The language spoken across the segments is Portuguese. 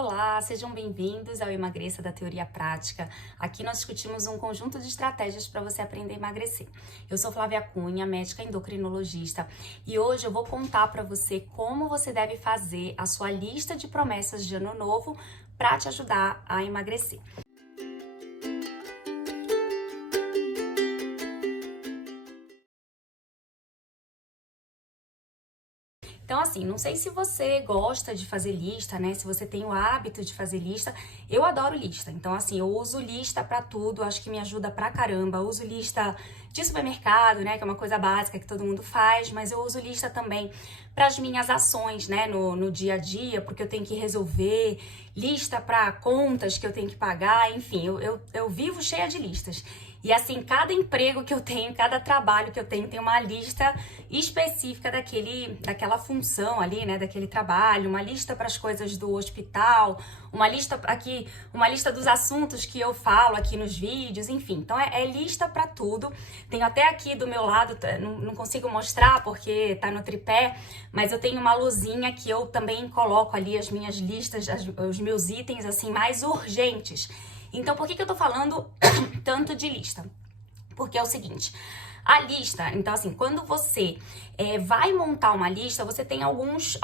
Olá, sejam bem-vindos ao Emagreça da Teoria Prática. Aqui nós discutimos um conjunto de estratégias para você aprender a emagrecer. Eu sou Flávia Cunha, médica endocrinologista, e hoje eu vou contar para você como você deve fazer a sua lista de promessas de ano novo para te ajudar a emagrecer. Então, assim, não sei se você gosta de fazer lista, né? Se você tem o hábito de fazer lista, eu adoro lista. Então, assim, eu uso lista pra tudo, acho que me ajuda pra caramba. Eu uso lista de supermercado, né? Que é uma coisa básica que todo mundo faz, mas eu uso lista também para as minhas ações, né? No dia a dia, porque eu tenho que resolver, lista para contas que eu tenho que pagar, enfim, eu vivo cheia de listas. E assim, cada emprego que eu tenho, cada trabalho que eu tenho, tem uma lista específica daquela função ali, né, daquele trabalho, uma lista para as coisas do hospital, uma lista dos assuntos que eu falo aqui nos vídeos, enfim. Então é lista para tudo. Tenho até aqui do meu lado, não consigo mostrar porque tá no tripé, mas eu tenho uma luzinha que eu também coloco ali as minhas listas, os meus itens assim mais urgentes. Então, por que eu tô falando tanto de lista? Porque é o seguinte, a lista, então assim, quando você vai montar uma lista, você tem alguns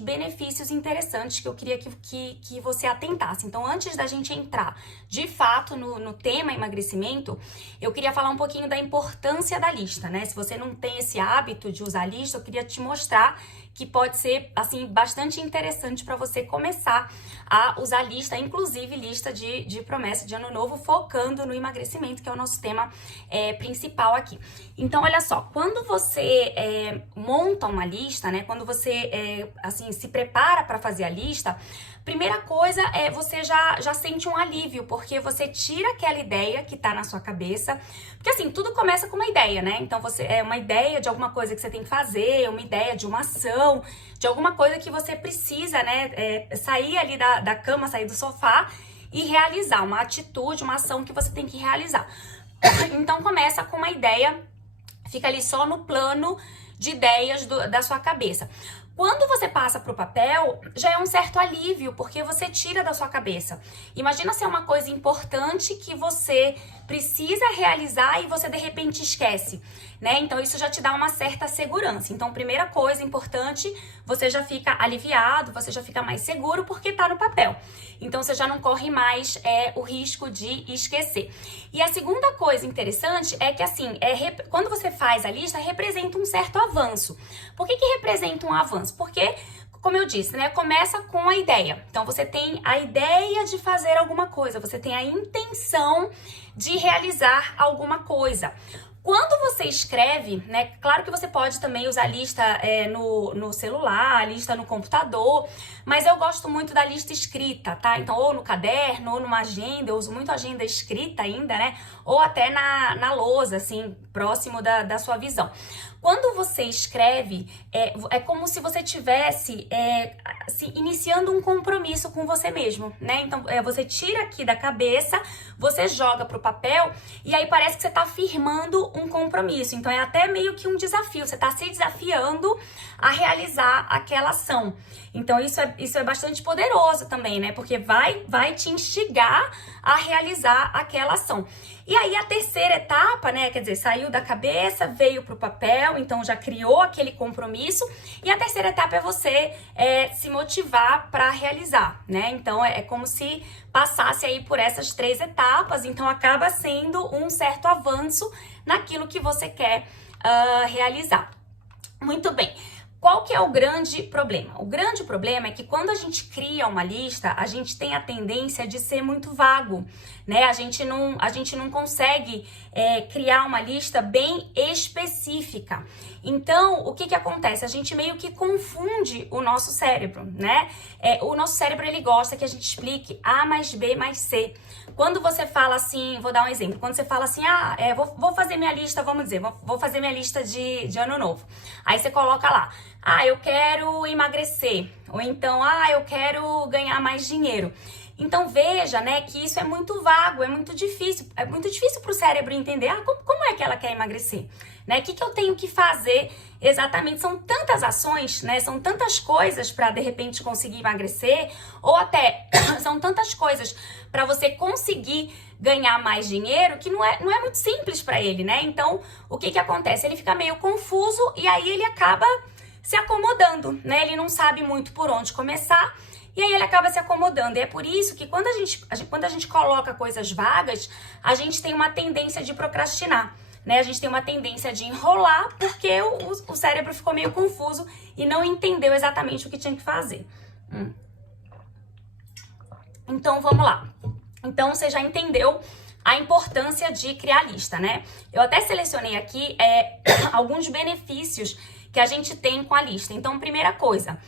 benefícios interessantes que eu queria que você atentasse. Então, antes da gente entrar de fato no tema emagrecimento, eu queria falar um pouquinho da importância da lista, né? Se você não tem esse hábito de usar lista, eu queria te mostrar que pode ser, assim, bastante interessante para você começar a usar lista, inclusive lista de promessa de ano novo, focando no emagrecimento, que é o nosso tema principal aqui. Então, olha só, quando você monta uma lista, né, quando você, assim, se prepara para fazer a lista, primeira coisa é você já sente um alívio, porque você tira aquela ideia que tá na sua cabeça, porque assim, tudo começa com uma ideia, né? Então você é uma ideia de alguma coisa que você tem que fazer, uma ideia de uma ação, de alguma coisa que você precisa, né? Sair ali da cama, sair do sofá e realizar uma atitude, uma ação que você tem que realizar. Então começa com uma ideia, fica ali só no plano de ideias da sua cabeça. Quando você passa para o papel, já é um certo alívio, porque você tira da sua cabeça. Imagina se é uma coisa importante que você precisa realizar e você de repente esquece, né? Então isso já te dá uma certa segurança. Então, primeira coisa importante, você já fica aliviado, você já fica mais seguro porque tá no papel. Então você já não corre mais o risco de esquecer. E a segunda coisa interessante é que assim, quando você faz a lista, representa um certo avanço. Por que representa um avanço? Porque, como eu disse, né, começa com a ideia. Então, você tem a ideia de fazer alguma coisa, você tem a intenção de realizar alguma coisa. Quando você escreve, né, claro que você pode também usar lista no celular, lista no computador, mas eu gosto muito da lista escrita, tá? Então, ou no caderno, ou numa agenda, eu uso muito agenda escrita ainda, né? Ou até na lousa, assim, próximo da sua visão. Quando você escreve, é como se você estivesse iniciando um compromisso com você mesmo, né? Então, você tira aqui da cabeça, você joga pro papel e aí parece que você tá firmando um compromisso. Então, é até meio que um desafio, você tá se desafiando a realizar aquela ação. Então, isso é bastante poderoso também, né? Porque vai te instigar a realizar aquela ação. E aí, a terceira etapa, né? Quer dizer, saiu da cabeça, veio pro papel, então já criou aquele compromisso. E a terceira etapa é você se motivar para realizar, né? Então, é como se passasse aí por essas três etapas. Então, acaba sendo um certo avanço naquilo que você quer realizar. Muito bem. Qual que é o grande problema? O grande problema é que quando a gente cria uma lista, a gente tem a tendência de ser muito vago, né? A gente não consegue criar uma lista bem específica. Então, o que acontece? A gente meio que confunde o nosso cérebro, né? O nosso cérebro, ele gosta que a gente explique A mais B mais C. Quando você fala assim, vou dar um exemplo, quando você fala assim, vou fazer minha lista, vamos dizer, vou fazer minha lista de ano novo. Aí você coloca lá, eu quero emagrecer, ou então, eu quero ganhar mais dinheiro. Então veja, né, que isso é muito vago, é muito difícil para o cérebro entender, como é que ela quer emagrecer, né? O que eu tenho que fazer exatamente? São tantas ações, né? São tantas coisas para de repente conseguir emagrecer, ou até são tantas coisas para você conseguir ganhar mais dinheiro que não é muito simples para ele, né? Então, o que acontece? Ele fica meio confuso e aí ele acaba se acomodando, né? Ele não sabe muito por onde começar e aí ele acaba se acomodando. E é por isso que quando a gente coloca coisas vagas, a gente tem uma tendência de procrastinar, né? A gente tem uma tendência de enrolar porque o cérebro ficou meio confuso e não entendeu exatamente o que tinha que fazer. Então, vamos lá. Então, você já entendeu a importância de criar lista, né? Eu até selecionei aqui alguns benefícios que a gente tem com a lista. Então, primeira coisa,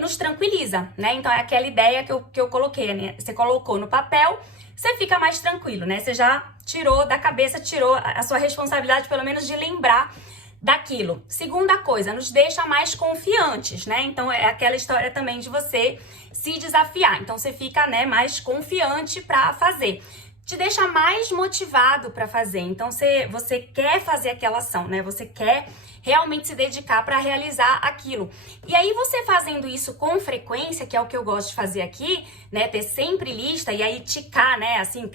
nos tranquiliza, né? Então, é aquela ideia que eu coloquei, né? Você colocou no papel, você fica mais tranquilo, né? Você já tirou da cabeça, tirou a sua responsabilidade, pelo menos, de lembrar daquilo. Segunda coisa, nos deixa mais confiantes, né? Então, é aquela história também de você se desafiar. Então, você fica, né, mais confiante para fazer. Te deixa mais motivado para fazer. Então, você quer fazer aquela ação, né? Você quer realmente se dedicar para realizar aquilo. E aí, você fazendo isso com frequência, que é o que eu gosto de fazer aqui, né? Ter sempre lista e aí ticar, né? Assim,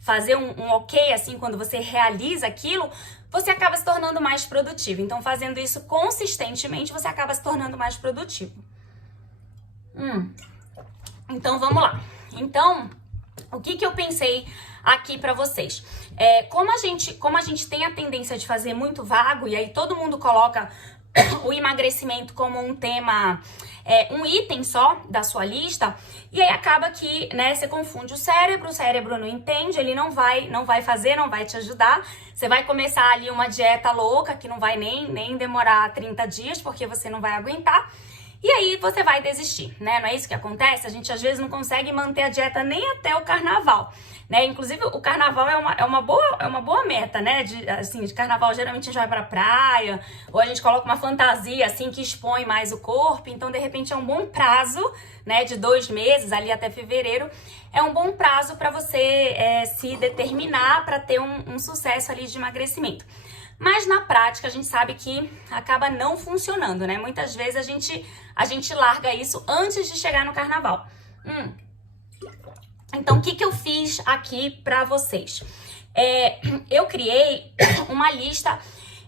fazer um ok, assim, quando você realiza aquilo, você acaba se tornando mais produtivo. Então, fazendo isso consistentemente, você acaba se tornando mais produtivo. Então, vamos lá. Então, o que eu pensei aqui pra vocês? Como a gente tem a tendência de fazer muito vago, e aí todo mundo coloca o emagrecimento como um tema, um item só da sua lista, e aí acaba que, né, você confunde o cérebro não entende, ele não vai fazer, não vai te ajudar. Você vai começar ali uma dieta louca que não vai nem demorar 30 dias, porque você não vai aguentar. E aí você vai desistir, né? Não é isso que acontece? A gente às vezes não consegue manter a dieta nem até o carnaval, né? Inclusive o carnaval é uma boa meta, né? De carnaval geralmente a gente vai pra praia, ou a gente coloca uma fantasia assim que expõe mais o corpo. Então, de repente, é um bom prazo, né? De 2 meses, ali até fevereiro, é um bom prazo para você se determinar para ter um sucesso ali de emagrecimento. Mas na prática a gente sabe que acaba não funcionando, né? Muitas vezes a gente larga isso antes de chegar no carnaval. Então, o que eu fiz aqui pra vocês? Eu criei uma lista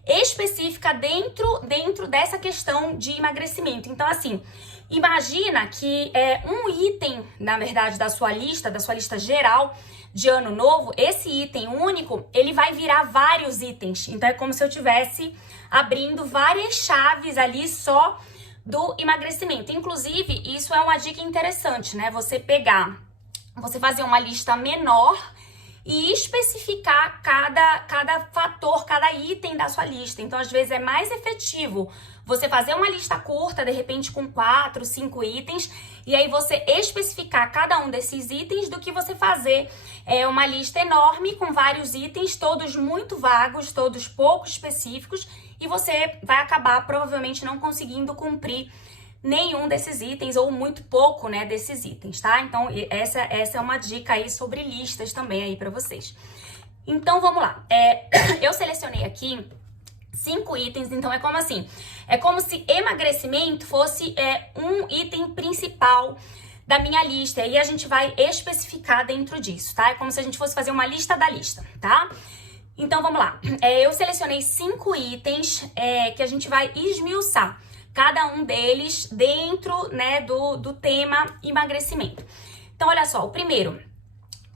específica dentro dessa questão de emagrecimento. Então, assim, imagina que um item, na verdade, da sua lista geral de ano novo, esse item único, ele vai virar vários itens. Então, é como se eu estivesse abrindo várias chaves ali só do emagrecimento. Inclusive, isso é uma dica interessante, né? Você fazer uma lista menor e especificar cada fator, cada item da sua lista. Então, às vezes, é mais efetivo você fazer uma lista curta, de repente com 4, 5 itens, e aí você especificar cada um desses itens do que você fazer uma lista enorme com vários itens, todos muito vagos, todos pouco específicos, e você vai acabar provavelmente não conseguindo cumprir nenhum desses itens ou muito pouco, né, desses itens, tá? Então, essa é uma dica aí sobre listas também aí pra vocês. Então, vamos lá. Eu selecionei aqui 5 itens, então é como se emagrecimento fosse um item principal da minha lista, e a gente vai especificar dentro disso, tá? É como se a gente fosse fazer uma lista da lista, tá? Então, vamos lá. Eu selecionei 5 itens que a gente vai esmiuçar cada um deles dentro, né, do tema emagrecimento. Então, olha só, o primeiro,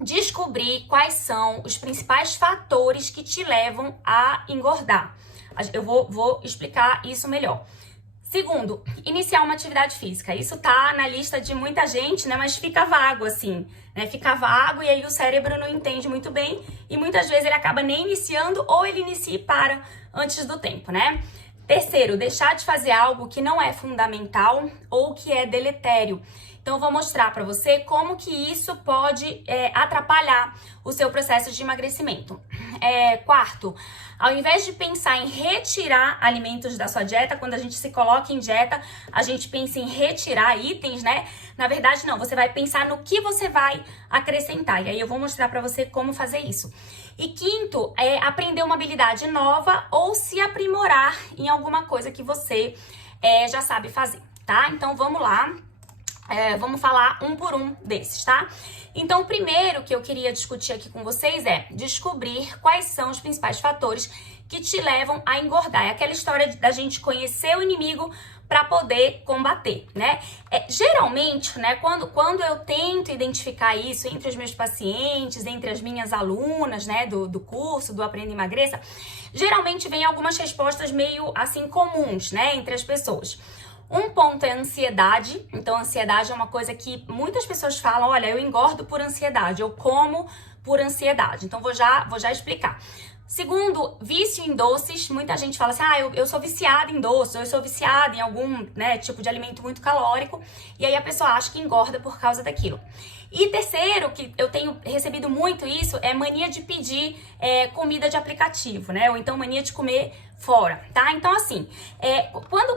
descobrir quais são os principais fatores que te levam a engordar. Eu vou explicar isso melhor. Segundo, iniciar uma atividade física. Isso tá na lista de muita gente, né? Mas fica vago, assim, né? Fica vago e aí o cérebro não entende muito bem e muitas vezes ele acaba nem iniciando ou ele inicia e para antes do tempo, né? Terceiro, deixar de fazer algo que não é fundamental ou que é deletério. Então, eu vou mostrar para você como que isso pode atrapalhar o seu processo de emagrecimento. Quarto, ao invés de pensar em retirar alimentos da sua dieta, quando a gente se coloca em dieta, a gente pensa em retirar itens, né? Na verdade, não. Você vai pensar no que você vai acrescentar. E aí, eu vou mostrar para você como fazer isso. E quinto, aprender uma habilidade nova ou se aprimorar em alguma coisa que você já sabe fazer, tá? Então, vamos lá. Vamos falar um por um desses, tá? Então, o primeiro que eu queria discutir aqui com vocês é descobrir quais são os principais fatores que te levam a engordar. É aquela história da gente conhecer o inimigo para poder combater, né? Geralmente, né, quando eu tento identificar isso entre os meus pacientes, entre as minhas alunas, né, do curso, do Aprenda e Emagreça, geralmente vem algumas respostas meio, assim, comuns, né, entre as pessoas. Um ponto é a ansiedade. Então, a ansiedade é uma coisa que muitas pessoas falam, olha, eu engordo por ansiedade, eu como por ansiedade. Então, vou já explicar. Segundo, vício em doces. Muita gente fala assim, eu sou viciada em doce, ou eu sou viciada em algum, né, tipo de alimento muito calórico, e aí a pessoa acha que engorda por causa daquilo. E terceiro, que eu tenho recebido muito isso, é mania de pedir comida de aplicativo, né, ou então mania de comer fora, tá? Então, assim,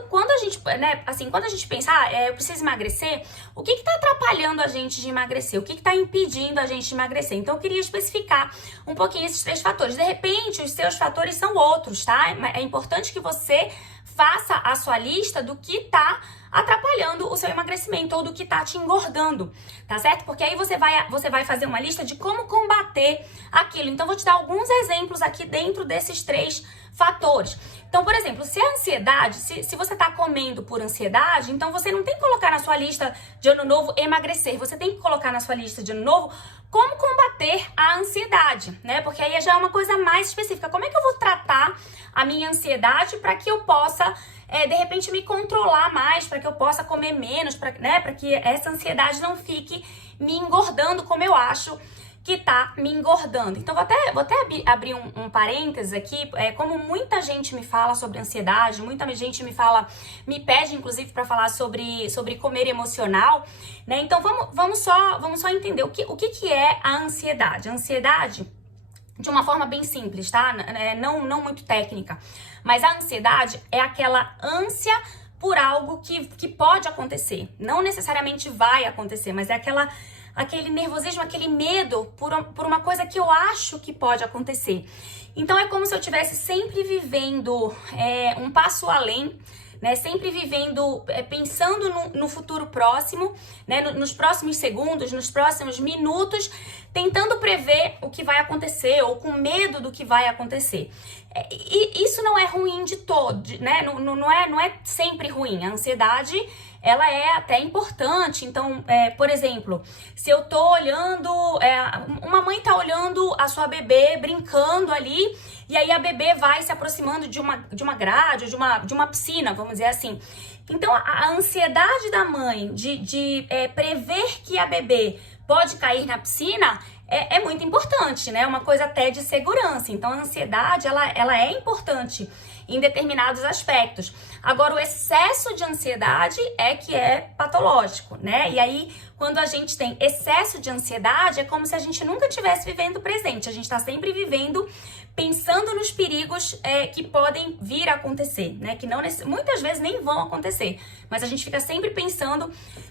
quando a gente, né, assim, quando a gente pensa, eu preciso emagrecer, o que tá atrapalhando a gente de emagrecer? O que tá impedindo a gente de emagrecer? Então, eu queria especificar um pouquinho esses 3 fatores. De repente, os seus fatores são outros, tá? É importante que você faça a sua lista do que tá atrapalhando o seu emagrecimento ou do que tá te engordando, tá certo? Porque aí você vai fazer uma lista de como combater aquilo. Então, vou te dar alguns exemplos aqui dentro desses 3 fatores. Então, por exemplo, se a ansiedade, se você tá comendo por ansiedade, então você não tem que colocar na sua lista de ano novo emagrecer, você tem que colocar na sua lista de ano novo como combater a ansiedade, né? Porque aí já é uma coisa mais específica. Como é que eu vou tratar a minha ansiedade para que eu possa, de repente, me controlar mais, para que eu possa comer menos, para que essa ansiedade não fique me engordando como eu acho que tá me engordando. Então, vou até abrir um parênteses aqui. Como muita gente me fala sobre ansiedade, muita gente me pede, inclusive, para falar sobre comer emocional, né? Então, vamos só entender o que é a ansiedade. A ansiedade, de uma forma bem simples, tá? Não muito técnica. Mas a ansiedade é aquela ânsia por algo que pode acontecer. Não necessariamente vai acontecer, mas é aquele nervosismo, aquele medo por uma coisa que eu acho que pode acontecer. Então, é como se eu estivesse sempre vivendo um passo além, né? Sempre vivendo, pensando no futuro próximo, né? Nos próximos segundos, nos próximos minutos, tentando prever o que vai acontecer ou com medo do que vai acontecer. E isso não é ruim de todo, né? Não é sempre ruim. A ansiedade, ela é até importante. Então, por exemplo, se eu tô olhando, uma mãe tá olhando a sua bebê brincando ali, e aí a bebê vai se aproximando de uma grade, de uma piscina, vamos dizer assim. Então, a ansiedade da mãe de prever que a bebê pode cair na piscina é muito importante, né? Uma coisa até de segurança. Então, a ansiedade, ela é importante em determinados aspectos. Agora, o excesso de ansiedade é que é patológico, né? E aí, quando a gente tem excesso de ansiedade, é como se a gente nunca estivesse vivendo o presente. A gente está sempre vivendo pensando nos perigos que podem vir a acontecer, né? Que muitas vezes nem vão acontecer, mas a gente fica sempre pensando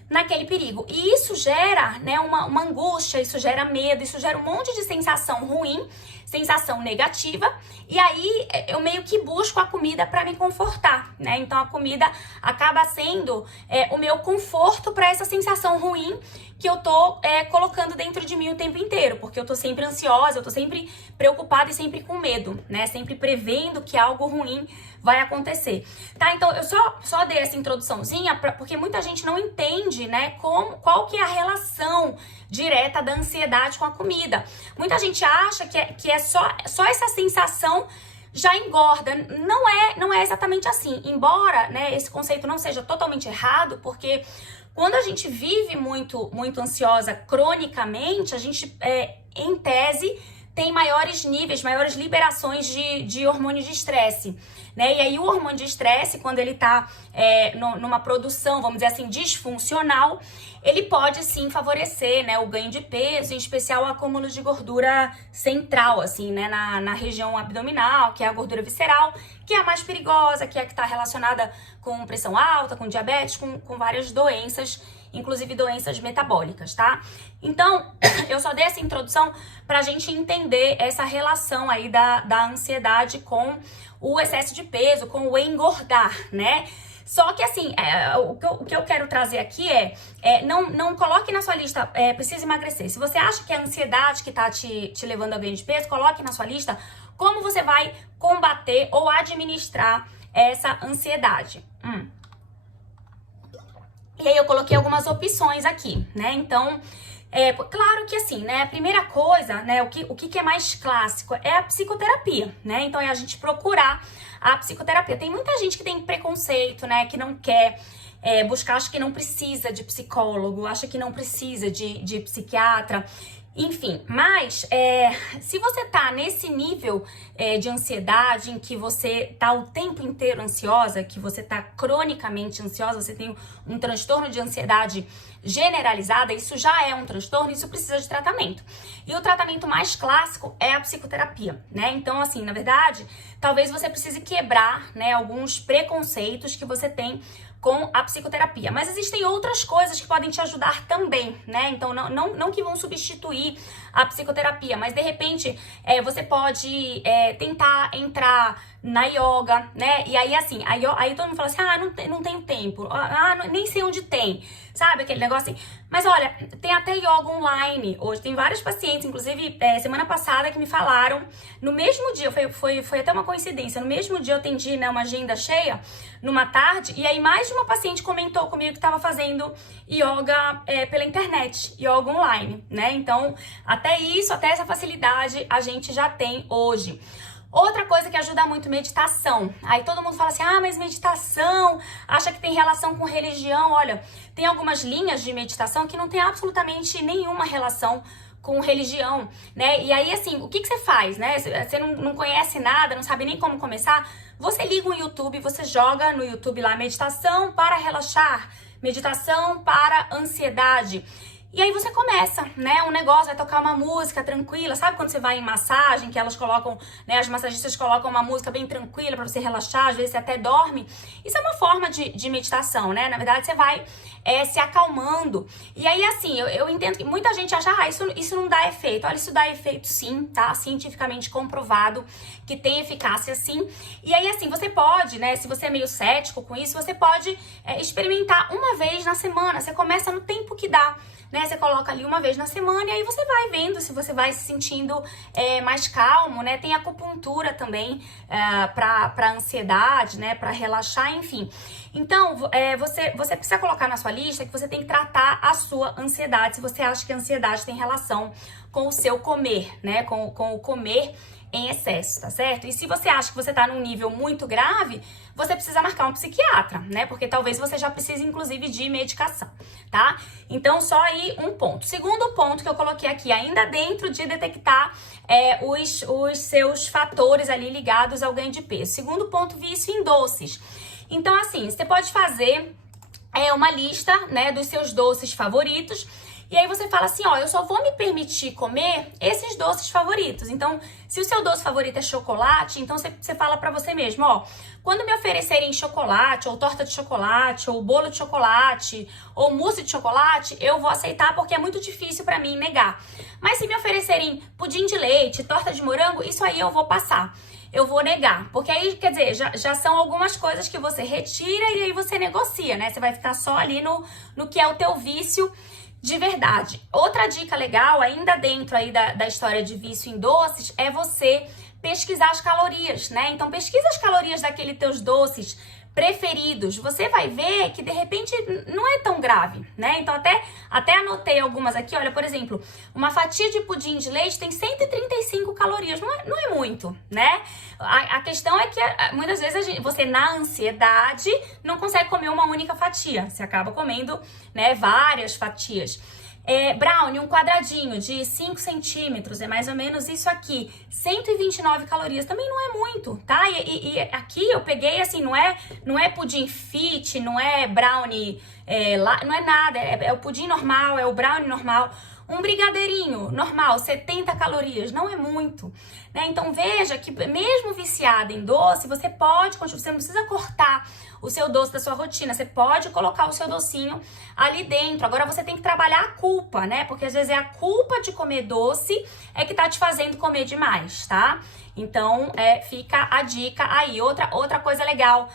naquele perigo. E isso gera, né, uma angústia, isso gera medo, isso gera um monte de sensação ruim, sensação negativa, e aí eu meio que busco a comida para me confortar, né? Então a comida acaba sendo o meu conforto para essa sensação ruim que eu tô colocando dentro de mim o tempo inteiro, porque eu tô sempre ansiosa, eu tô sempre preocupada e sempre com medo, né? Sempre prevendo que algo ruim vai acontecer, tá? Então eu só dei essa introduçãozinha porque muita gente não entende, né, qual que é a relação direta da ansiedade com a comida. Muita gente acha que é só essa sensação já engorda. Não é exatamente assim. Embora, né, esse conceito não seja totalmente errado, porque quando a gente vive muito ansiosa cronicamente, a gente, em tese, tem maiores níveis, maiores liberações de hormônio de estresse, né? E aí o hormônio de estresse, quando ele tá numa produção, vamos dizer assim, disfuncional, ele pode sim favorecer, né, o ganho de peso, em especial o acúmulo de gordura central, assim, né, na região abdominal, que é a gordura visceral, que é a mais perigosa, que é a que está relacionada com pressão alta, com diabetes, com várias doenças, inclusive doenças metabólicas, tá? Então, eu só dei essa introdução pra gente entender essa relação aí da ansiedade com o excesso de peso, com o engordar, né? Só que assim, o que eu quero trazer aqui não coloque na sua lista, precisa emagrecer. Se você acha que é a ansiedade que tá te levando a ganho de peso, coloque na sua lista como você vai combater ou administrar essa ansiedade. E aí eu coloquei algumas opções aqui, né? Então, claro que assim, né? A primeira coisa, né? O que é mais clássico é a psicoterapia, né? Então é a gente procurar a psicoterapia. Tem muita gente que tem preconceito, né? Que não quer buscar, acha que não precisa de psicólogo, acha que não precisa de psiquiatra. Enfim, mas se você tá nesse nível de ansiedade, em que você tá o tempo inteiro ansiosa, que você tá cronicamente ansiosa, você tem um transtorno de ansiedade generalizada, isso já é um transtorno, isso precisa de tratamento. E o tratamento mais clássico é a psicoterapia, né? Então, assim, na verdade, talvez você precise quebrar, né, alguns preconceitos que você tem com a psicoterapia. Mas existem outras coisas que podem te ajudar também, né? Então, não que vão substituir a psicoterapia, mas de repente você pode tentar entrar na yoga, né? E aí, assim, aí todo mundo fala assim, não tenho tempo, nem sei onde tem, sabe? Aquele negócio assim. Mas olha, tem até yoga online hoje, tem vários pacientes, inclusive semana passada, que me falaram, no mesmo dia, foi até uma coincidência, no mesmo dia eu atendi, né, uma agenda cheia, numa tarde, e aí mais de uma paciente comentou comigo que estava fazendo yoga pela internet, yoga online, né? Então, até essa facilidade a gente já tem hoje. Outra coisa que ajuda muito, meditação. Aí todo mundo fala assim, mas meditação, acha que tem relação com religião. Olha, tem algumas linhas de meditação que não tem absolutamente nenhuma relação com religião, né? E aí, assim, o que você faz, né? Você não conhece nada, não sabe nem como começar, você liga o YouTube, você joga no YouTube lá, meditação para relaxar, meditação para ansiedade. E aí você começa, né, um negócio, vai tocar uma música tranquila, sabe quando você vai em massagem, que elas colocam, né, as massagistas colocam uma música bem tranquila pra você relaxar, às vezes você até dorme. Isso é uma forma de meditação, né, na verdade você vai se acalmando. E aí, assim, eu entendo que muita gente acha, isso não dá efeito. Olha, isso dá efeito sim, tá, cientificamente comprovado que tem eficácia sim. E aí, assim, você pode, né, se você é meio cético com isso, você pode experimentar uma vez na semana, você começa no tempo que dá. Né, você coloca ali uma vez na semana e aí você vai vendo se você vai se sentindo mais calmo, né? Tem acupuntura também para ansiedade, né? Para relaxar, enfim. Então, você precisa colocar na sua lista que você tem que tratar a sua ansiedade, se você acha que a ansiedade tem relação com o seu comer, né? Com o comer em excesso, tá certo? E se você acha que você tá num nível muito grave, você precisa marcar um psiquiatra, né? Porque talvez você já precise, inclusive, de medicação, tá? Então, só aí um ponto. Segundo ponto que eu coloquei aqui, ainda dentro de detectar os seus fatores ali ligados ao ganho de peso. Segundo ponto, vício em doces. Então, assim, você pode fazer uma lista, né, dos seus doces favoritos. E aí você fala assim, eu só vou me permitir comer esses doces favoritos. Então, se o seu doce favorito é chocolate, então você fala pra você mesmo, quando me oferecerem chocolate, ou torta de chocolate, ou bolo de chocolate, ou mousse de chocolate, eu vou aceitar porque é muito difícil pra mim negar. Mas se me oferecerem pudim de leite, torta de morango, isso aí eu vou passar. Eu vou negar, porque aí, quer dizer, já são algumas coisas que você retira e aí você negocia, né? Você vai ficar só ali no que é o teu vício de verdade. Outra dica legal, ainda dentro aí da história de vício em doces, é você pesquisar as calorias, né? Então, pesquisa as calorias daqueles teus doces preferidos. Você vai ver que, de repente, não é tão grave, né? Então, até anotei algumas aqui. Olha, por exemplo, uma fatia de pudim de leite tem 135 calorias. Não é muito, né? A questão é que, muitas vezes, você, na ansiedade, não consegue comer uma única fatia. Você acaba comendo, né, várias fatias. Brownie, um quadradinho de 5 centímetros, é mais ou menos isso aqui, 129 calorias, também não é muito, tá? E aqui eu peguei, assim, não é pudim fit, não é brownie não é nada, é o pudim normal, é o brownie normal. Um brigadeirinho normal, 70 calorias, não é muito, né? Então veja que mesmo viciada em doce, você pode, você não precisa cortar o seu doce da sua rotina, você pode colocar o seu docinho ali dentro. Agora você tem que trabalhar a culpa, né? Porque às vezes é a culpa de comer doce é que tá te fazendo comer demais, tá? Então fica a dica aí. Outra coisa legal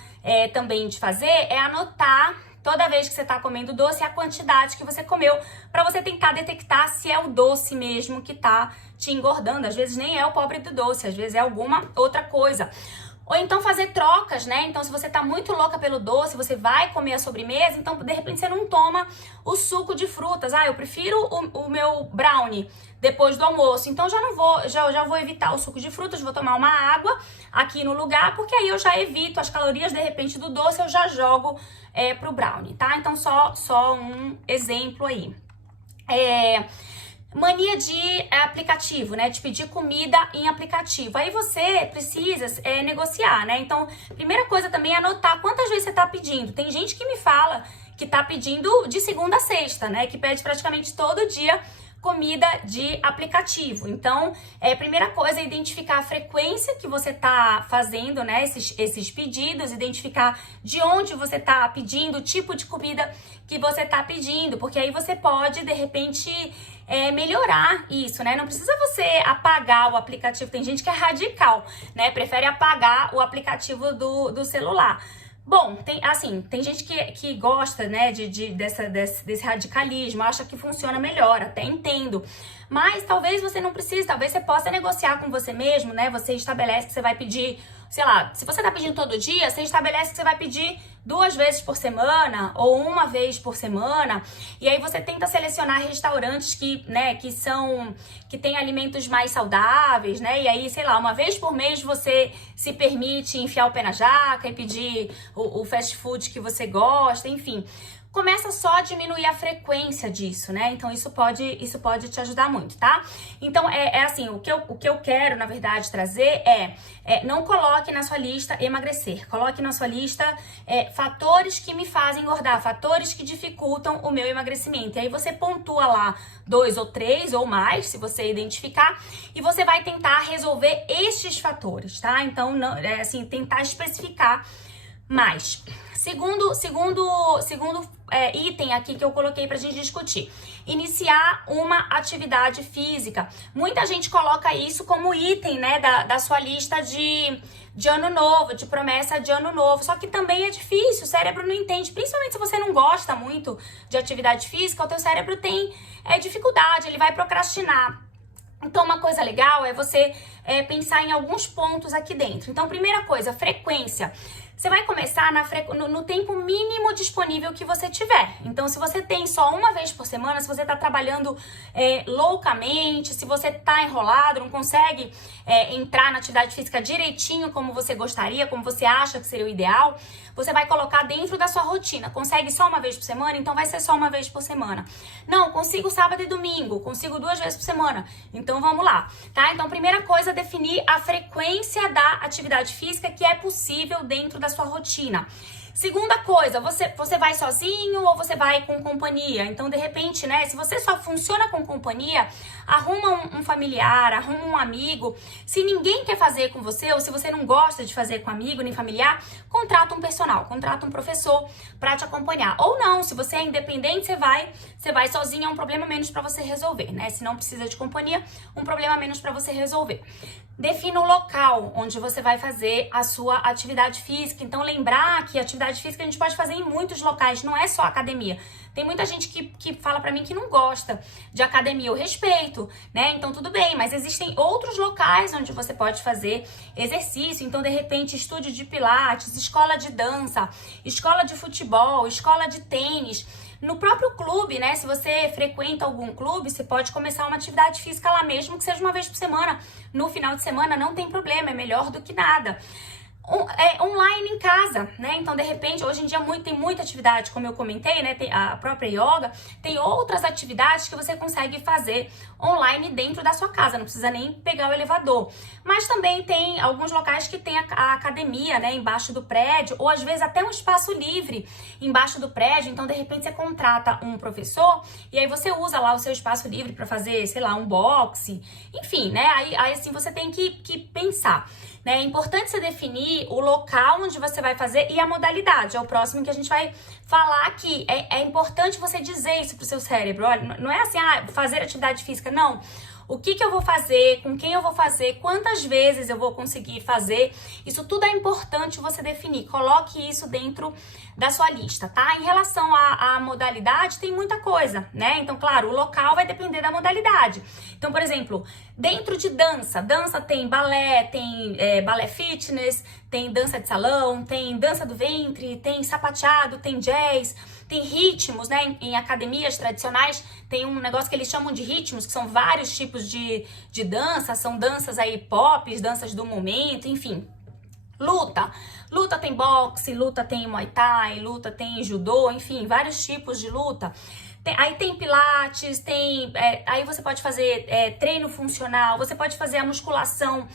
também de fazer é anotar toda vez que você tá comendo doce, a quantidade que você comeu, pra você tentar detectar se é o doce mesmo que tá te engordando. Às vezes nem é o pobre do doce, às vezes é alguma outra coisa. Ou então fazer trocas, né? Então, se você tá muito louca pelo doce, você vai comer a sobremesa, então, de repente, você não toma o suco de frutas. Ah, eu prefiro o meu brownie depois do almoço. Então, já vou evitar o suco de frutas, vou tomar uma água aqui no lugar, porque aí eu já evito as calorias, de repente, do doce, eu já jogo pro brownie, tá? Então, só um exemplo aí. Mania de aplicativo, né? De pedir comida em aplicativo. Aí você precisa negociar, né? Então, primeira coisa também é anotar quantas vezes você tá pedindo. Tem gente que me fala que tá pedindo de segunda a sexta, né? Que pede praticamente todo dia comida de aplicativo. Então, primeira coisa é identificar a frequência que você tá fazendo, né? Esses pedidos, identificar de onde você tá pedindo, o tipo de comida que você tá pedindo, porque aí você pode, de repente, melhorar isso, né? Não precisa você apagar o aplicativo. Tem gente que é radical, né? Prefere apagar o aplicativo do celular. Bom, tem gente que gosta, né, desse radicalismo, acha que funciona melhor, até entendo. Mas talvez você não precise, talvez você possa negociar com você mesmo, né? Você estabelece que você vai pedir, sei lá, se você tá pedindo todo dia, você estabelece que você vai pedir 2 vezes por semana ou 1 vez por semana. E aí você tenta selecionar restaurantes que têm alimentos mais saudáveis, né? E aí, sei lá, 1 vez por mês você se permite enfiar o pé na jaca e pedir o fast food que você gosta, enfim. Começa só a diminuir a frequência disso, né? Então isso pode te ajudar muito, tá? Então assim, o que eu quero, na verdade, trazer não coloque na sua lista emagrecer, coloque na sua lista fatores que me fazem engordar, fatores que dificultam o meu emagrecimento. E aí você pontua lá 2 ou 3 ou mais, se você identificar, e você vai tentar resolver estes fatores, tá? Então, assim, tentar especificar mais. Segundo item aqui que eu coloquei pra gente discutir. Iniciar uma atividade física. Muita gente coloca isso como item, né, da sua lista de ano novo, de promessa de ano novo. Só que também é difícil, o cérebro não entende. Principalmente se você não gosta muito de atividade física, o teu cérebro tem dificuldade, ele vai procrastinar. Então, uma coisa legal é você pensar em alguns pontos aqui dentro. Então, primeira coisa, frequência. Você vai começar no tempo mínimo disponível que você tiver. Então, se você tem só 1 vez por semana, se você tá trabalhando loucamente, se você tá enrolado, não consegue entrar na atividade física direitinho como você gostaria, como você acha que seria o ideal, você vai colocar dentro da sua rotina. Consegue só 1 vez por semana? Então vai ser só 1 vez por semana. Não, consigo sábado e domingo, consigo 2 vezes por semana. Então vamos lá, tá? Então, primeira coisa, definir a frequência da atividade física que é possível dentro da sua rotina. Segunda coisa, você vai sozinho ou você vai com companhia? Então, de repente, né, se você só funciona com companhia, arruma um familiar, arruma um amigo. Se ninguém quer fazer com você, ou se você não gosta de fazer com amigo nem familiar, contrata um personal, contrata um professor para te acompanhar. Ou não, se você é independente, você vai sozinho, é um problema menos para você resolver, né? Se não precisa de companhia, um problema menos para você resolver. Defina o local onde você vai fazer a sua atividade física. Então, lembrar que a atividade física a gente pode fazer em muitos locais, não é só academia. Tem muita gente que fala pra mim que não gosta de academia. Eu respeito, né? Então, tudo bem, mas existem outros locais onde você pode fazer exercício. Então, de repente, estúdio de pilates, escola de dança, escola de futebol, escola de tênis. No próprio clube, né? Se você frequenta algum clube, você pode começar uma atividade física lá mesmo, que seja 1 vez por semana. No final de semana não tem problema, é melhor do que nada. online em casa, né? Então, de repente, hoje em dia tem muita atividade, como eu comentei, né? Tem a própria yoga, tem outras atividades que você consegue fazer online dentro da sua casa, não precisa nem pegar o elevador. Mas também tem alguns locais que tem a academia, né? Embaixo do prédio, ou às vezes até um espaço livre embaixo do prédio. Então, de repente, você contrata um professor e aí você usa lá o seu espaço livre para fazer, sei lá, um boxe, enfim, né? Aí assim, você tem que pensar. Né? É importante você definir o local onde você vai fazer e a modalidade. É o próximo que a gente vai falar aqui. É importante você dizer isso pro seu cérebro. Olha, não é assim, fazer atividade física, não. O que eu vou fazer, com quem eu vou fazer, quantas vezes eu vou conseguir fazer. Isso tudo é importante você definir. Coloque isso dentro da sua lista, tá? Em relação à modalidade, tem muita coisa, né? Então, claro, o local vai depender da modalidade. Então, por exemplo, dentro de dança tem balé, tem balé fitness, tem dança de salão, tem dança do ventre, tem sapateado, tem jazz, tem ritmos, né? Em academias tradicionais tem um negócio que eles chamam de ritmos, que são vários tipos de dança, são danças aí pop, danças do momento, enfim. Luta tem boxe, luta tem muay thai, luta tem judô, enfim, vários tipos de luta. Aí tem pilates, aí você pode fazer treino funcional, você pode fazer a musculação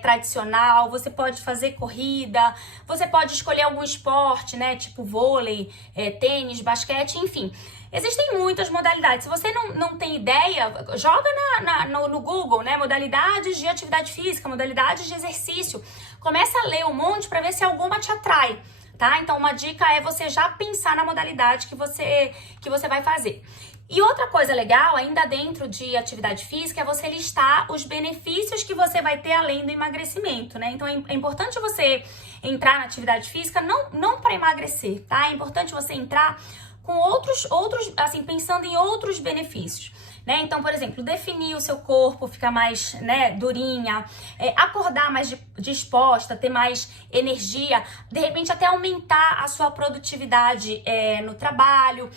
tradicional, você pode fazer corrida, você pode escolher algum esporte, né, tipo vôlei, tênis, basquete, enfim. Existem muitas modalidades. Se você não tem ideia, joga no Google, né, modalidades de atividade física, modalidades de exercício. Começa a ler um monte para ver se alguma te atrai. Tá? Então, uma dica é você já pensar na modalidade que você vai fazer. E outra coisa legal, ainda dentro de atividade física, é você listar os benefícios que você vai ter além do emagrecimento, né? Então, é importante você entrar na atividade física não para emagrecer, tá? É importante você entrar com outros, assim, pensando em outros benefícios. Né? Então, por exemplo, definir o seu corpo, ficar mais, né, durinha, acordar mais disposta, ter mais energia, de repente até aumentar a sua produtividade no trabalho,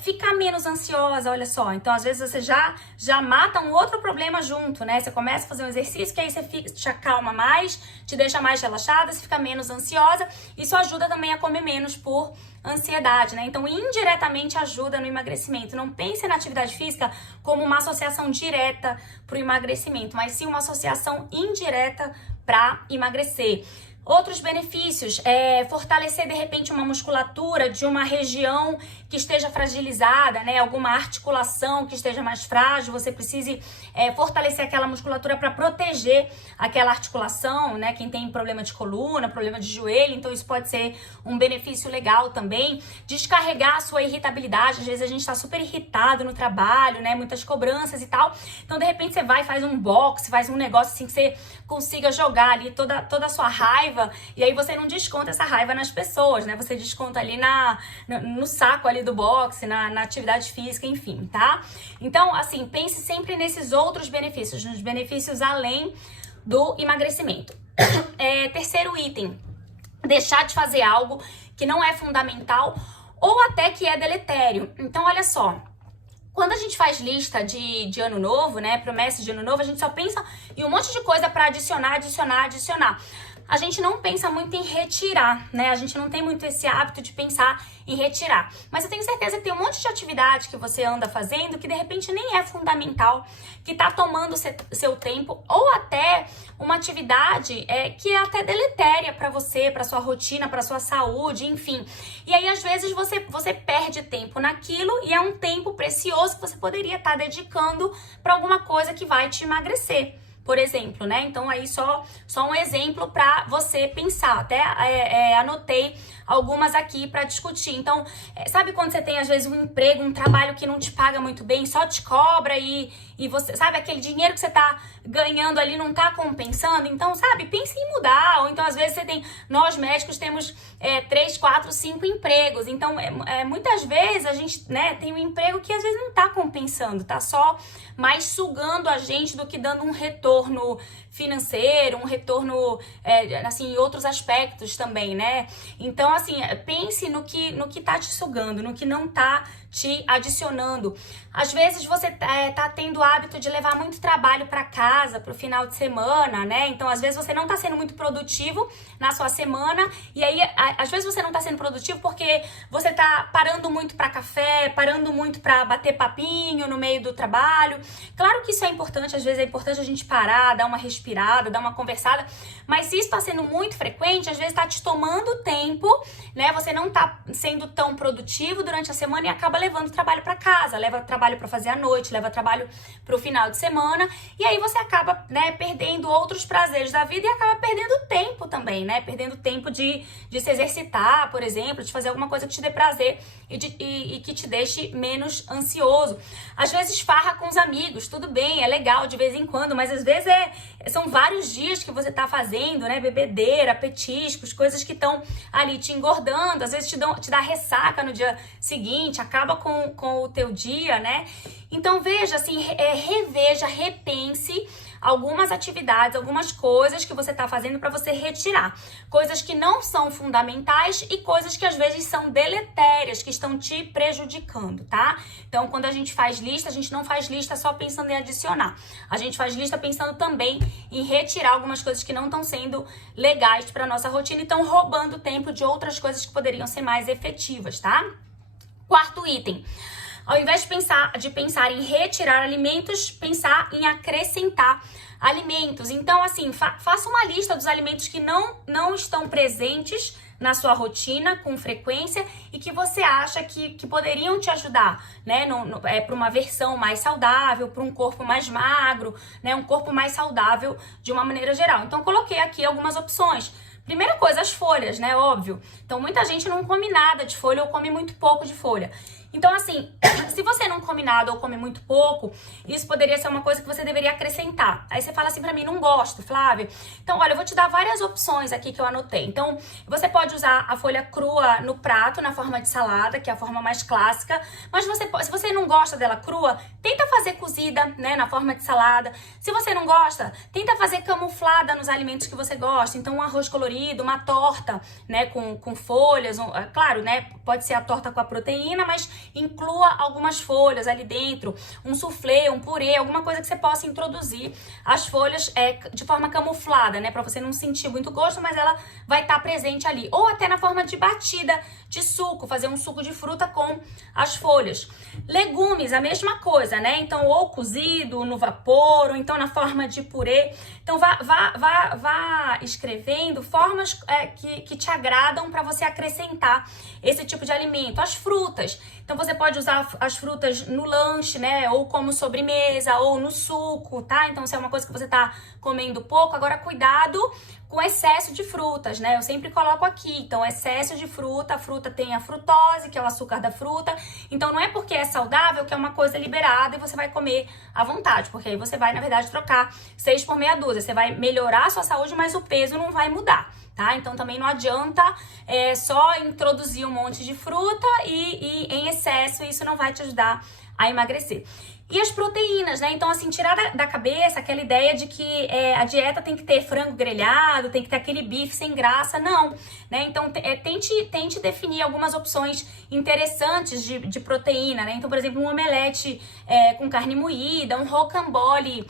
ficar menos ansiosa, olha só. Então, às vezes você já mata um outro problema junto, né? Você começa a fazer um exercício que aí você te acalma mais, te deixa mais relaxada, você fica menos ansiosa. Isso ajuda também a comer menos por ansiedade, né? Então, indiretamente ajuda no emagrecimento. Não pense na atividade física como uma associação direta para o emagrecimento, mas sim uma associação indireta para emagrecer. Outros benefícios, fortalecer de repente uma musculatura de uma região que esteja fragilizada, né? Alguma articulação que esteja mais frágil, você precise fortalecer aquela musculatura para proteger aquela articulação, né? Quem tem problema de coluna, problema de joelho, então isso pode ser um benefício legal também. Descarregar a sua irritabilidade, às vezes a gente está super irritado no trabalho, né? Muitas cobranças e tal, então de repente você vai e faz um boxe, faz um negócio assim que você consiga jogar ali toda a sua raiva, e aí você não desconta essa raiva nas pessoas, né? Você desconta ali no saco ali do boxe, na atividade física, enfim, tá? Então, assim, pense sempre nesses outros benefícios, nos benefícios além do emagrecimento. Terceiro item, deixar de fazer algo que não é fundamental ou até que é deletério. Então, olha só. Quando a gente faz lista de ano novo, né, promessas de ano novo, a gente só pensa em um monte de coisa para adicionar. A gente não pensa muito em retirar, né? A gente não tem muito esse hábito de pensar em retirar. Mas eu tenho certeza que tem um monte de atividade que você anda fazendo que de repente nem é fundamental, que tá tomando seu tempo, ou até uma atividade que é até deletéria para você, para sua rotina, para sua saúde, enfim. E aí às vezes você perde tempo naquilo e é um tempo precioso que você poderia estar dedicando para alguma coisa que vai te emagrecer, por exemplo, né? Então aí só um exemplo para você pensar. Até anotei algumas aqui para discutir. Então, sabe quando você tem às vezes um emprego, um trabalho que não te paga muito bem, só te cobra e você, sabe, aquele dinheiro que você tá ganhando ali não tá compensando? Então, sabe, pense em mudar. Ou então às vezes nós médicos temos 3, 4, 5 empregos. Então, muitas vezes a gente, né, tem um emprego que às vezes não tá compensando, tá só mais sugando a gente do que dando um retorno financeiro, um retorno, assim, em outros aspectos também, né? Então, assim, pense no que tá te sugando, no que não tá te adicionando. Às vezes você tá tendo o hábito de levar muito trabalho para casa, pro final de semana, né? Então, às vezes você não tá sendo muito produtivo na sua semana, e aí, às vezes você não tá sendo produtivo porque você tá parando muito para café, parando muito para bater papinho no meio do trabalho. Claro que isso é importante, às vezes é importante a gente parar, dar uma respirada, dar uma conversada, mas se isso tá sendo muito frequente, às vezes tá te tomando tempo, né? Você não tá sendo tão produtivo durante a semana e acaba levando trabalho para casa, leva trabalho para fazer à noite, leva trabalho pro final de semana, e aí você acaba, né, perdendo outros prazeres da vida e acaba perdendo tempo também, né? Perdendo tempo de se exercitar, por exemplo, de fazer alguma coisa que te dê prazer e que te deixe menos ansioso. Às vezes farra com os amigos, tudo bem, é legal de vez em quando, mas às vezes são vários dias que você tá fazendo, né? Bebedeira, petiscos, coisas que estão ali te engordando, às vezes te dá ressaca no dia seguinte, acaba com o teu dia, né? Então veja, assim, reveja, repense algumas atividades, algumas coisas que você está fazendo para você retirar. Coisas que não são fundamentais e coisas que às vezes são deletérias, que estão te prejudicando, tá? Então, quando a gente faz lista, a gente não faz lista só pensando em adicionar. A gente faz lista pensando também em retirar algumas coisas que não estão sendo legais para nossa rotina e estão roubando tempo de outras coisas que poderiam ser mais efetivas, tá? Quarto item. Ao invés de pensar em retirar alimentos, pensar em acrescentar alimentos. Então, assim, faça uma lista dos alimentos que não estão presentes na sua rotina com frequência e que você acha que poderiam te ajudar, né? Para uma versão mais saudável, para um corpo mais magro, né? Um corpo mais saudável de uma maneira geral. Então, coloquei aqui algumas opções. Primeira coisa, as folhas, né? Óbvio. Então, muita gente não come nada de folha ou come muito pouco de folha. Então, assim, se você não come nada ou come muito pouco, isso poderia ser uma coisa que você deveria acrescentar. Aí você fala assim pra mim, não gosto, Flávia. Então, olha, eu vou te dar várias opções aqui que eu anotei. Então, você pode usar a folha crua no prato, na forma de salada, que é a forma mais clássica. Mas se você não gosta dela crua, tenta fazer cozida, né, na forma de salada. Se você não gosta, tenta fazer camuflada nos alimentos que você gosta. Então, um arroz colorido, uma torta, né, com folhas. Claro, né, pode ser a torta com a proteína, mas inclua algumas folhas ali dentro, um soufflé, um purê, alguma coisa que você possa introduzir as folhas de forma camuflada, né? Pra você não sentir muito gosto, mas ela vai estar presente ali. Ou até na forma de batida de suco, fazer um suco de fruta com as folhas. Legumes, a mesma coisa, né? Então, ou cozido, no vapor, ou então na forma de purê. Então, vá escrevendo formas que te agradam para você acrescentar esse tipo de alimento. As frutas. Então, você pode usar as frutas no lanche, né? Ou como sobremesa, ou no suco, tá? Então, se é uma coisa que você tá comendo pouco, agora cuidado com excesso de frutas, né? Eu sempre coloco aqui. Então, excesso de fruta, a fruta tem a frutose, que é o açúcar da fruta. Então, não é porque é saudável que é uma coisa liberada e você vai comer à vontade, porque aí você vai, na verdade, trocar 6 por meia dúzia. Você vai melhorar a sua saúde, mas o peso não vai mudar. Tá? Então também não adianta só introduzir um monte de fruta e em excesso isso não vai te ajudar a emagrecer. E as proteínas, né? Então, assim, tirar da cabeça aquela ideia de que a dieta tem que ter frango grelhado, tem que ter aquele bife sem graça, não, né? Então, tente definir algumas opções interessantes de proteína, né? Então, por exemplo, um omelete com carne moída, um rocambole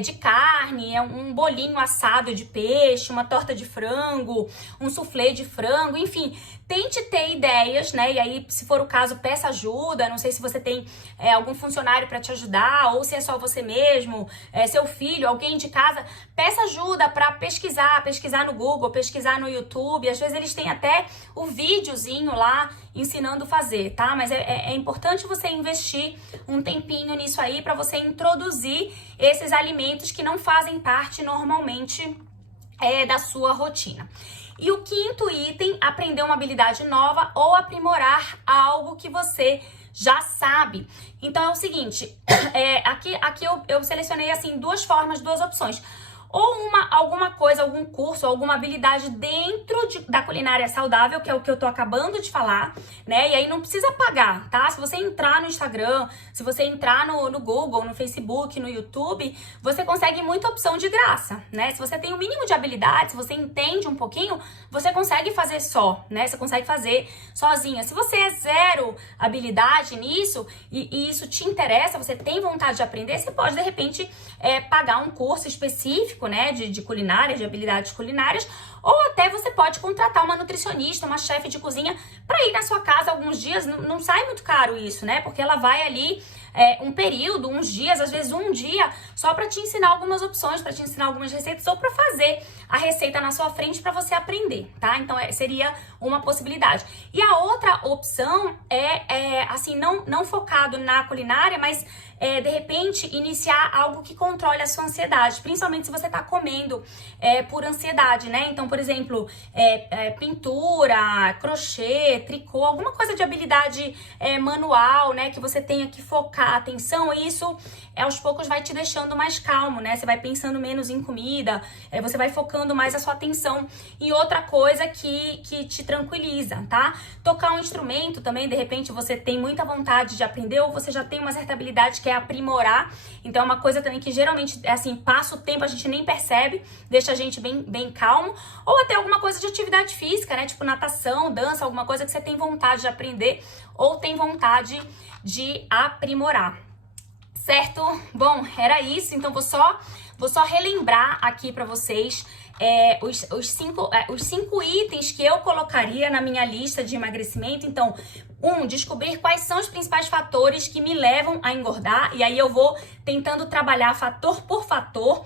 de carne, um bolinho assado de peixe, uma torta de frango, um soufflé de frango, enfim, tente ter ideias, né? E aí, se for o caso, peça ajuda. Não sei se você tem algum funcionário para te ajudar ou se é só você mesmo, seu filho, alguém de casa. Peça ajuda para pesquisar no Google, pesquisar no YouTube. Às vezes eles têm até o videozinho lá ensinando a fazer, tá? Mas é importante você investir um tempinho nisso aí para você introduzir esses alimentos que não fazem parte normalmente da sua rotina. E o quinto item, aprender uma habilidade nova ou aprimorar algo que você já sabe. Então é o seguinte, aqui eu selecionei assim duas opções. ou alguma coisa, algum curso, alguma habilidade dentro da culinária saudável, que é o que eu tô acabando de falar, né? E aí não precisa pagar, tá? Se você entrar no Instagram, se você entrar no Google, no Facebook, no YouTube, você consegue muita opção de graça, né? Se você tem o mínimo de habilidade, se você entende um pouquinho, você consegue fazer né? Você consegue fazer sozinha. Se você é zero habilidade nisso e isso te interessa, você tem vontade de aprender, você pode, de repente, pagar um curso específico, né, de culinária, de habilidades culinárias, ou até você pode contratar uma nutricionista, uma chefe de cozinha para ir na sua casa alguns dias. Não sai muito caro isso, né? Porque ela vai ali um período, uns dias, às vezes um dia, só para te ensinar algumas opções, para te ensinar algumas receitas ou para fazer a receita na sua frente para você aprender, tá? Então seria uma possibilidade. E a outra opção assim, não focado na culinária, mas de repente iniciar algo que controle a sua ansiedade, principalmente se você tá comendo por ansiedade, né? Então, por exemplo, pintura, crochê, tricô, alguma coisa de habilidade manual, né? Que você tenha que focar a atenção, e isso aos poucos vai te deixando mais calmo, né? Você vai pensando menos em comida, você vai focando mais a sua atenção em outra coisa que te tranquiliza, tá? Tocar um instrumento também, de repente você tem muita vontade de aprender ou você já tem uma certa habilidade que é aprimorar, então é uma coisa também que geralmente, assim, passa o tempo, a gente nem percebe, deixa a gente bem calmo, ou até alguma coisa de atividade física, né? Tipo natação, dança, alguma coisa que você tem vontade de aprender ou tem vontade de aprimorar. Certo? Bom, era isso. Então vou só relembrar aqui para vocês os cinco itens que eu colocaria na minha lista de emagrecimento. Então, descobrir quais são os principais fatores que me levam a engordar, e aí eu vou tentando trabalhar fator por fator.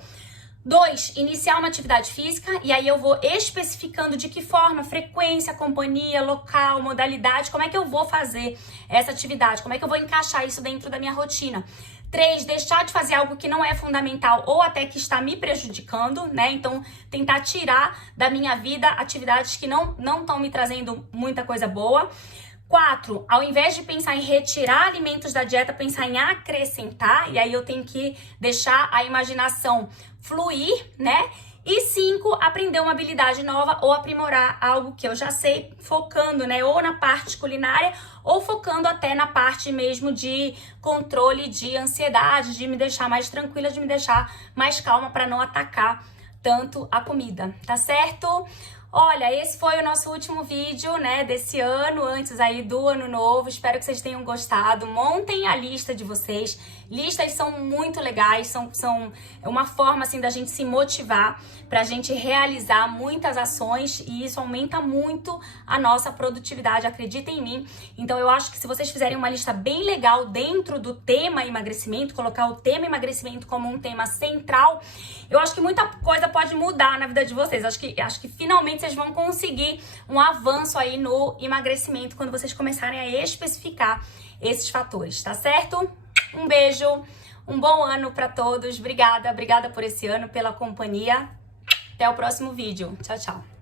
2, iniciar uma atividade física, e aí eu vou especificando de que forma, frequência, companhia, local, modalidade, como é que eu vou fazer essa atividade, como é que eu vou encaixar isso dentro da minha rotina. 3, deixar de fazer algo que não é fundamental ou até que está me prejudicando, né? Então, tentar tirar da minha vida atividades que não estão me trazendo muita coisa boa. 4, ao invés de pensar em retirar alimentos da dieta, pensar em acrescentar, e aí eu tenho que deixar a imaginação fluir, né? E 5, aprender uma habilidade nova ou aprimorar algo que eu já sei, focando, né, ou na parte culinária ou focando até na parte mesmo de controle de ansiedade, de me deixar mais tranquila, de me deixar mais calma para não atacar tanto a comida, tá certo? Olha, esse foi o nosso último vídeo, né, desse ano, antes aí do ano novo. Espero que vocês tenham gostado. Montem a lista de vocês. Listas são muito legais, são uma forma, assim, da gente se motivar pra gente realizar muitas ações, e isso aumenta muito a nossa produtividade, acreditem em mim. Então eu acho que se vocês fizerem uma lista bem legal dentro do tema emagrecimento, colocar o tema emagrecimento como um tema central, eu acho que muita coisa pode mudar na vida de vocês. Acho que finalmente vocês vão conseguir um avanço aí no emagrecimento quando vocês começarem a especificar esses fatores, tá certo? Um beijo, um bom ano pra todos. Obrigada por esse ano, pela companhia. Até o próximo vídeo. Tchau, tchau.